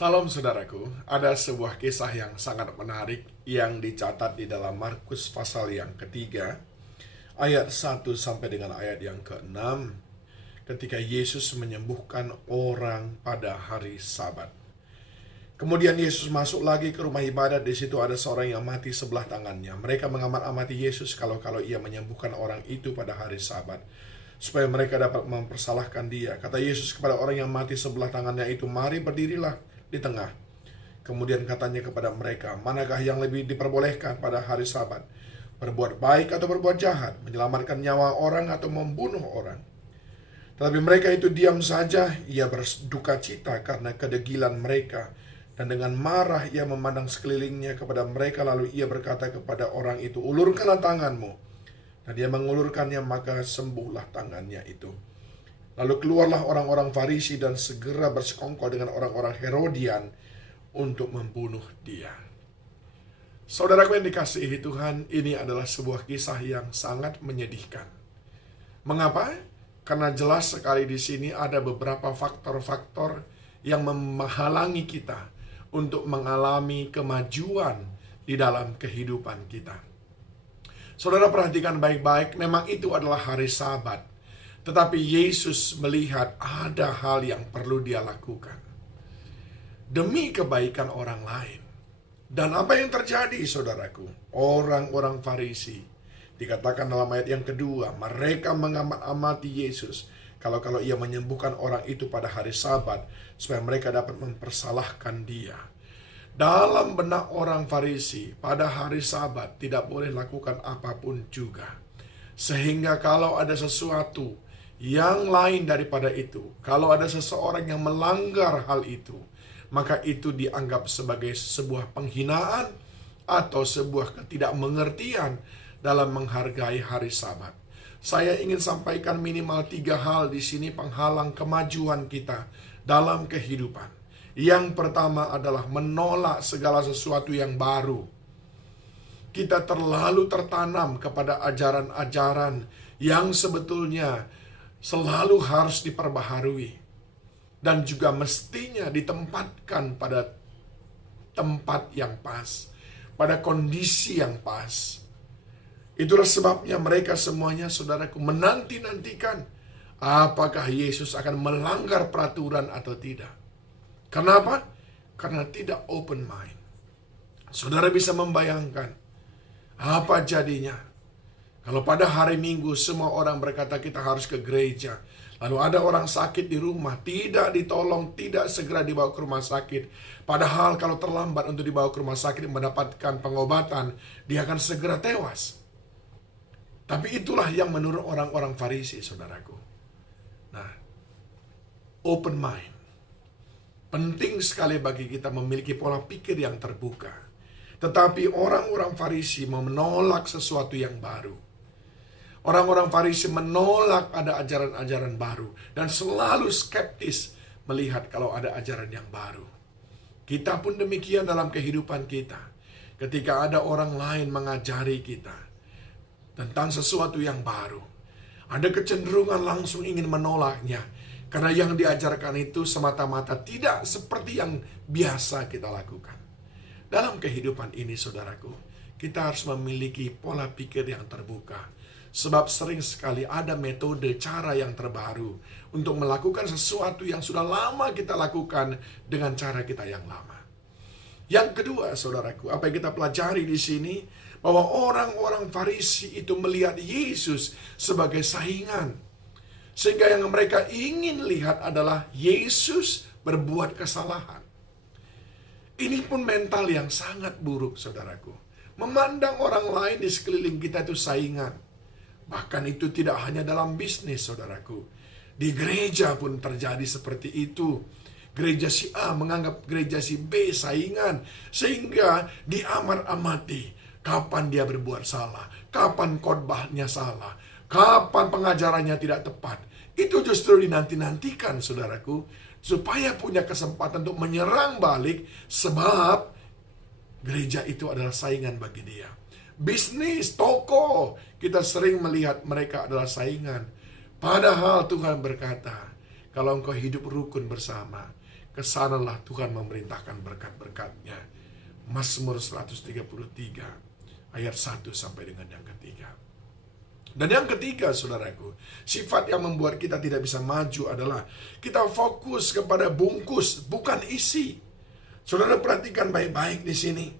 Salam saudaraku, ada sebuah kisah yang sangat menarik yang dicatat di dalam Markus pasal yang ketiga, ayat 1 sampai dengan ayat yang ke-6, ketika Yesus menyembuhkan orang pada hari Sabat. Kemudian Yesus masuk lagi ke rumah ibadat. Di situ ada seorang yang mati sebelah tangannya. Mereka mengamat-amati Yesus kalau ia menyembuhkan orang itu pada hari Sabat, supaya mereka dapat mempersalahkan dia. Kata Yesus kepada orang yang mati sebelah tangannya itu, "Mari berdirilah di tengah." Kemudian katanya kepada mereka, "Manakah yang lebih diperbolehkan pada hari Sabat? Berbuat baik atau berbuat jahat? Menyelamatkan nyawa orang atau membunuh orang?" Tetapi mereka itu diam saja. Ia berduka cita karena kedegilan mereka. Dan dengan marah ia memandang sekelilingnya kepada mereka. Lalu ia berkata kepada orang itu, "Ulurkanlah tanganmu." Dan dia mengulurkannya, maka sembuhlah tangannya itu. Lalu keluarlah orang-orang Farisi dan segera bersekongkol dengan orang-orang Herodian untuk membunuh dia. Saudaraku yang dikasihi Tuhan, ini adalah sebuah kisah yang sangat menyedihkan. Mengapa? Karena jelas sekali di sini ada beberapa faktor-faktor yang menghalangi kita untuk mengalami kemajuan di dalam kehidupan kita. Saudara perhatikan baik-baik, memang itu adalah hari Sabat. Tetapi Yesus melihat ada hal yang perlu dia lakukan demi kebaikan orang lain. Dan apa yang terjadi, saudaraku? Orang-orang Farisi, dikatakan dalam ayat yang kedua, mereka mengamat-amati Yesus kalau ia menyembuhkan orang itu pada hari Sabat, supaya mereka dapat mempersalahkan dia. Dalam benak orang Farisi, pada hari Sabat tidak boleh lakukan apapun juga. Sehingga kalau ada sesuatu yang lain daripada itu, kalau ada seseorang yang melanggar hal itu, maka itu dianggap sebagai sebuah penghinaan atau sebuah ketidakmengertian dalam menghargai hari Sabat. Saya ingin sampaikan minimal 3 hal di sini penghalang kemajuan kita dalam kehidupan. Yang pertama adalah menolak segala sesuatu yang baru. Kita terlalu tertanam kepada ajaran-ajaran yang sebetulnya selalu harus diperbaharui dan juga mestinya ditempatkan pada tempat yang pas, pada kondisi yang pas. Itulah sebabnya mereka semuanya, saudaraku, menanti-nantikan apakah Yesus akan melanggar peraturan atau tidak. Kenapa? Karena tidak open mind. Saudara bisa membayangkan apa jadinya kalau pada hari Minggu semua orang berkata kita harus ke gereja. Lalu ada orang sakit di rumah, tidak ditolong, tidak segera dibawa ke rumah sakit. Padahal kalau terlambat untuk dibawa ke rumah sakit mendapatkan pengobatan, dia akan segera tewas. Tapi itulah yang menurut orang-orang Farisi, saudaraku. Nah, open mind. Penting sekali bagi kita memiliki pola pikir yang terbuka. Tetapi orang-orang Farisi menolak sesuatu yang baru. Orang-orang Farisi menolak ada ajaran-ajaran baru. Dan selalu skeptis melihat kalau ada ajaran yang baru. Kita pun demikian dalam kehidupan kita. Ketika ada orang lain mengajari kita tentang sesuatu yang baru, ada kecenderungan langsung ingin menolaknya. Karena yang diajarkan itu semata-mata tidak seperti yang biasa kita lakukan. Dalam kehidupan ini, saudaraku, kita harus memiliki pola pikir yang terbuka. Sebab sering sekali ada metode cara yang terbaru untuk melakukan sesuatu yang sudah lama kita lakukan dengan cara kita yang lama. Yang kedua, saudaraku, apa yang kita pelajari di sini, bahwa orang-orang Farisi itu melihat Yesus sebagai saingan. Sehingga yang mereka ingin lihat adalah Yesus berbuat kesalahan. Ini pun mental yang sangat buruk, saudaraku. Memandang orang lain di sekeliling kita itu saingan. Bahkan itu tidak hanya dalam bisnis, saudaraku. Di gereja pun terjadi seperti itu. Gereja si A menganggap gereja si B saingan. Sehingga diamar-amati. Kapan dia berbuat salah, kapan khotbahnya salah, kapan pengajarannya tidak tepat. Itu justru dinanti-nantikan, saudaraku, supaya punya kesempatan untuk menyerang balik, sebab gereja itu adalah saingan bagi dia. Bisnis, toko, kita sering melihat mereka adalah saingan. Padahal Tuhan berkata, kalau engkau hidup rukun bersama, kesanalah Tuhan memerintahkan berkat-berkat-Nya. Mazmur 133 ayat 1 sampai dengan yang ketiga. Dan yang ketiga, saudaraku, sifat yang membuat kita tidak bisa maju adalah kita fokus kepada bungkus, bukan isi. Saudara perhatikan baik-baik di sini.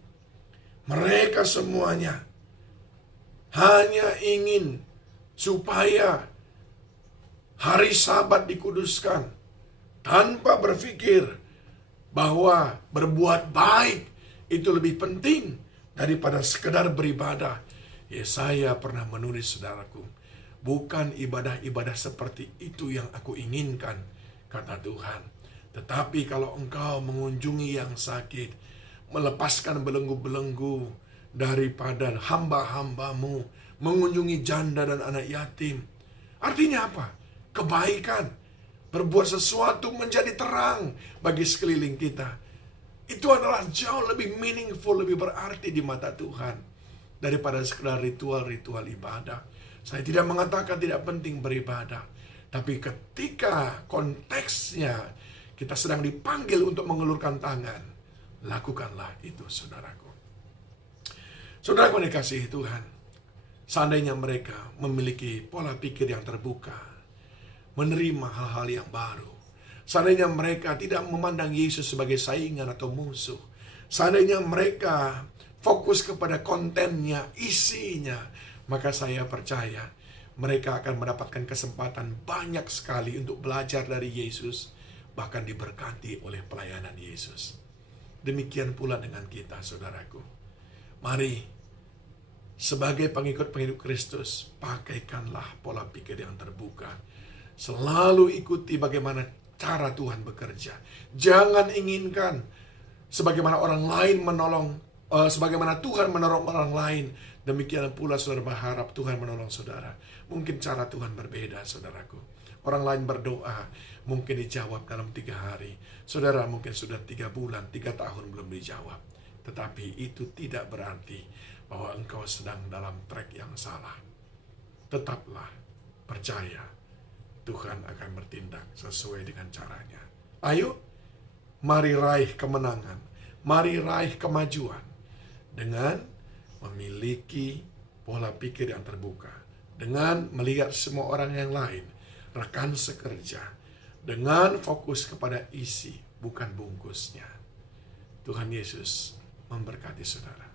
Mereka semuanya hanya ingin supaya hari Sabat dikuduskan, tanpa berpikir bahwa berbuat baik itu lebih penting daripada sekedar beribadah. Yesaya pernah menulis, saudaraku, bukan ibadah-ibadah seperti itu yang aku inginkan, kata Tuhan. Tetapi kalau engkau mengunjungi yang sakit, melepaskan belenggu-belenggu daripada hamba-hambamu, mengunjungi janda dan anak yatim. Artinya apa? Kebaikan. Berbuat sesuatu menjadi terang bagi sekeliling kita. Itu adalah jauh lebih meaningful, lebih berarti di mata Tuhan daripada sekedar ritual-ritual ibadah. Saya tidak mengatakan tidak penting beribadah, tapi ketika konteksnya kita sedang dipanggil untuk mengulurkan tangan, lakukanlah itu, saudaraku. Saudaraku dikasihi Tuhan, seandainya mereka memiliki pola pikir yang terbuka, menerima hal-hal yang baru, seandainya mereka tidak memandang Yesus sebagai saingan atau musuh, seandainya mereka fokus kepada kontennya, isinya, maka saya percaya mereka akan mendapatkan kesempatan banyak sekali untuk belajar dari Yesus, bahkan diberkati oleh pelayanan Yesus. Demikian pula dengan kita, saudaraku. Mari, sebagai pengikut-pengikut Kristus, pakaikanlah pola pikir yang terbuka. Selalu ikuti bagaimana cara Tuhan bekerja. Jangan inginkan sebagaimana orang lain sebagaimana Tuhan menolong orang lain, demikian pula saudara berharap Tuhan menolong saudara. Mungkin cara Tuhan berbeda, saudaraku. Orang lain berdoa, mungkin dijawab dalam 3 hari. Saudara mungkin sudah 3 bulan, 3 tahun belum dijawab. Tetapi itu tidak berarti bahwa engkau sedang dalam track yang salah. Tetaplah percaya, Tuhan akan bertindak sesuai dengan caranya. Ayo, mari raih kemenangan, mari raih kemajuan dengan memiliki pola pikir yang terbuka, dengan melihat semua orang yang lain, rekan sekerja, dengan fokus kepada isi, bukan bungkusnya. Tuhan Yesus memberkati saudara.